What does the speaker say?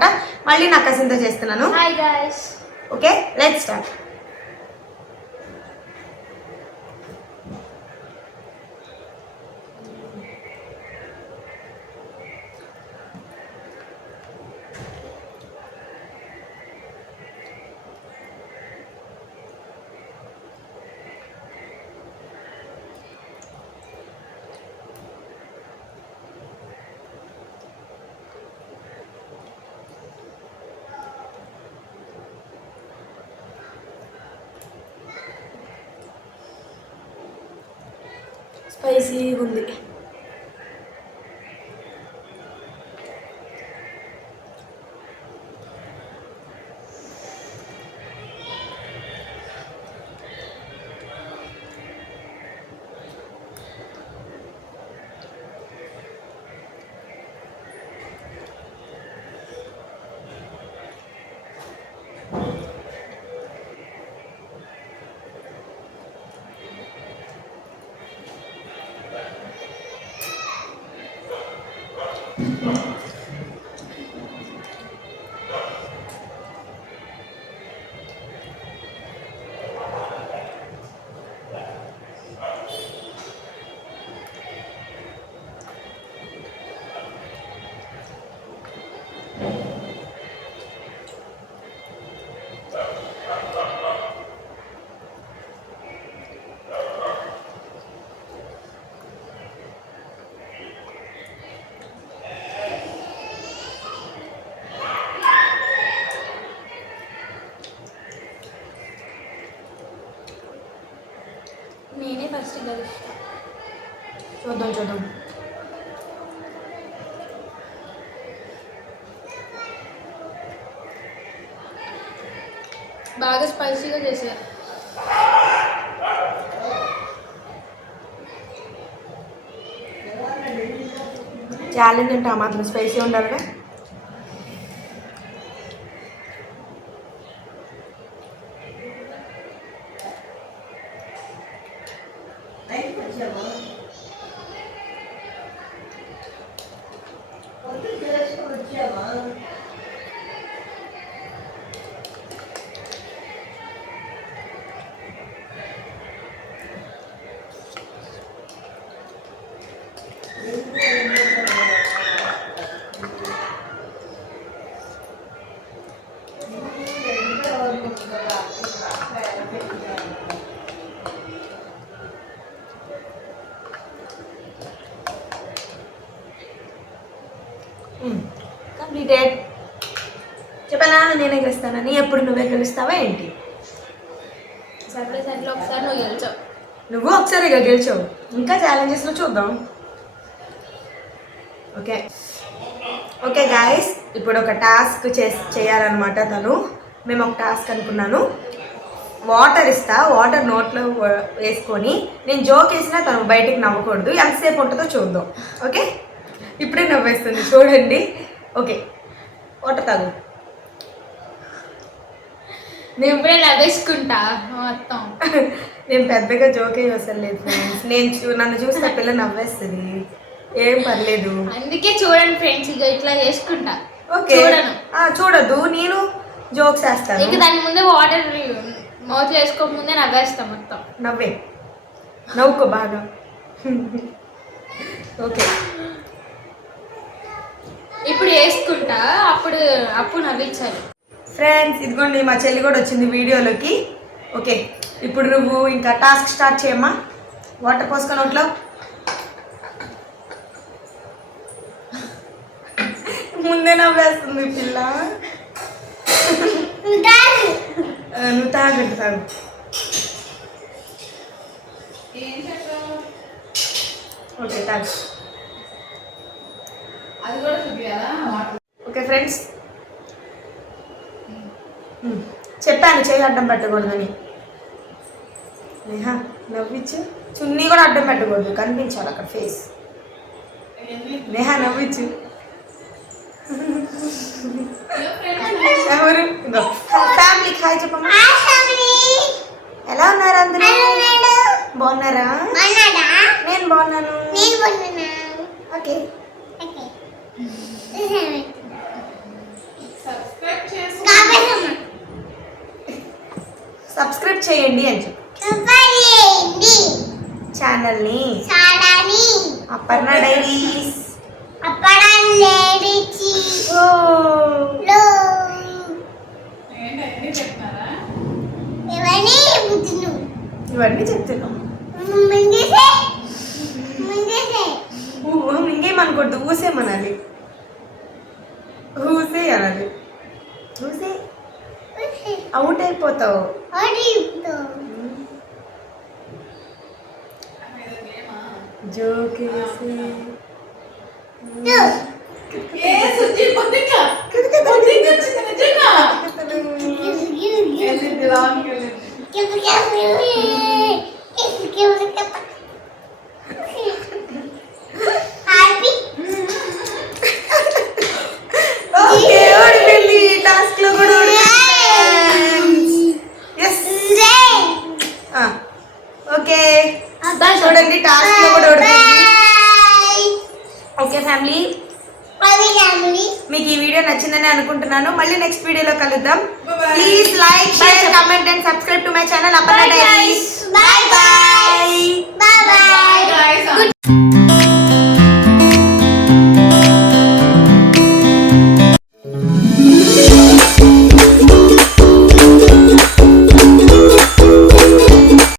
అనమాట. మళ్ళీ నా కజిన్తో చేస్తున్నాను. Hi guys. Okay, let's start. స్పైసీగా ఉంది. నేనే ఫస్ట్ గెలుస్తా. చూద్దాం. బాగా స్పైసీగా చేసా. ఛాలెంజ్ అంటే ఆ మాత్రం స్పైసీ ఉండాలిగా. కంప్లీటెడ్. చెప్పనా నేనే గెలుస్తానని? ఎప్పుడు నువ్వే గెలుస్తావా ఏంటి? సర్ప్రైజ్ అట్లా ఒకసారి నువ్వు గెలిచావు. నువ్వు ఒకసారిగా గెలిచావు. ఇంకా ఛాలెంజెస్లో చూద్దాం. ఓకే గాయస్, ఇప్పుడు ఒక టాస్క్ చేయాలన్నమాట. మేము ఒక టాస్క్ అనుకున్నాను. వాటర్ ఇస్తా, వాటర్ నోట్లో వేసుకొని నేను జోక్ వేసినా తను బయటికి నవ్వకూడదు. ఎంతసేపు ఉంటుందో చూద్దాం. ఓకే, ఇప్పుడే నవ్వేస్తుంది చూడండి. ఓకే, వాటర్ తాగు. నేను ఇప్పుడే నవ్వేసుకుంటా మొత్తం. నేను పెద్దగా జోకే వేసలేదు ఫ్రెండ్స్. నన్ను చూస్తే పిల్ల నవ్వేస్తుంది, ఏం పర్లేదు. అందుకే చూడండి ఫ్రెండ్స్, ఇక ఇట్లా చేసుకుంటా. ఓకే, చూడద్దు, నేను జోక్స్ వేస్తాను. ఇంకా దాని ముందే వాటర్ మౌత్ వేసుకోకముందే నవ్వేస్తా మొత్తం. నవ్వుకో బాగా. ఓకే, ఇప్పుడు వేసుకుంటా, అప్పుడు నవ్వించాలి. ఫ్రెండ్స్ ఇదిగోండి, మా చెల్లి కూడా వచ్చింది వీడియోలోకి. ఓకే, ఇప్పుడు నువ్వు ఇంకా టాస్క్ స్టార్ట్ చేయమ్మా. వాటర్ పోసుకొని నోట్లో. ముందే నవ్వేస్తుంది పిల్ల. నువ్వు తాగు. ఓకే, తాగు. ఓకే ఫ్రెండ్స్, చెప్పాను చేయి అడ్డం పెట్టకూడదని. నేహా నవ్వించు. చున్నీ కూడా అడ్డం పెట్టకూడదు, కనిపించాలి అక్కడ ఫేస్. నేహా నవ్వించు. ఎవరు? ఫ్యామిలీకి హాయ్ చెప్పమ్మా. ఎలా ఉన్నారు అందరూ? బాగున్నారా? నేను బాగున్నాను. ఓకే, సబ్స్క్రైబ్ చేయండి అని చెప్పు ఛానల్ని అపర్ణ డైరీస్. ఓ, ఇవన్నీ చెప్తున్నాం. ఇంకేమనుకోద్దు, ఊసేమనాలి. ఊసే అనాలి. ఊసే అవుట్ అయిపోతావు. జోకేసే టాస్క్ లో కూడా ఓకే చూడండి, టాస్క్ లో కూడా ఓడిపోయింది. ఓకే ఫ్యామిలీ, మీకు ఈ వీడియో నచ్చిందని అనుకుంటున్నాను. మళ్ళీ నెక్స్ట్ వీడియోలో కలుద్దాం. Please like, share, comment and subscribe to my channel Aparna diaries. By by.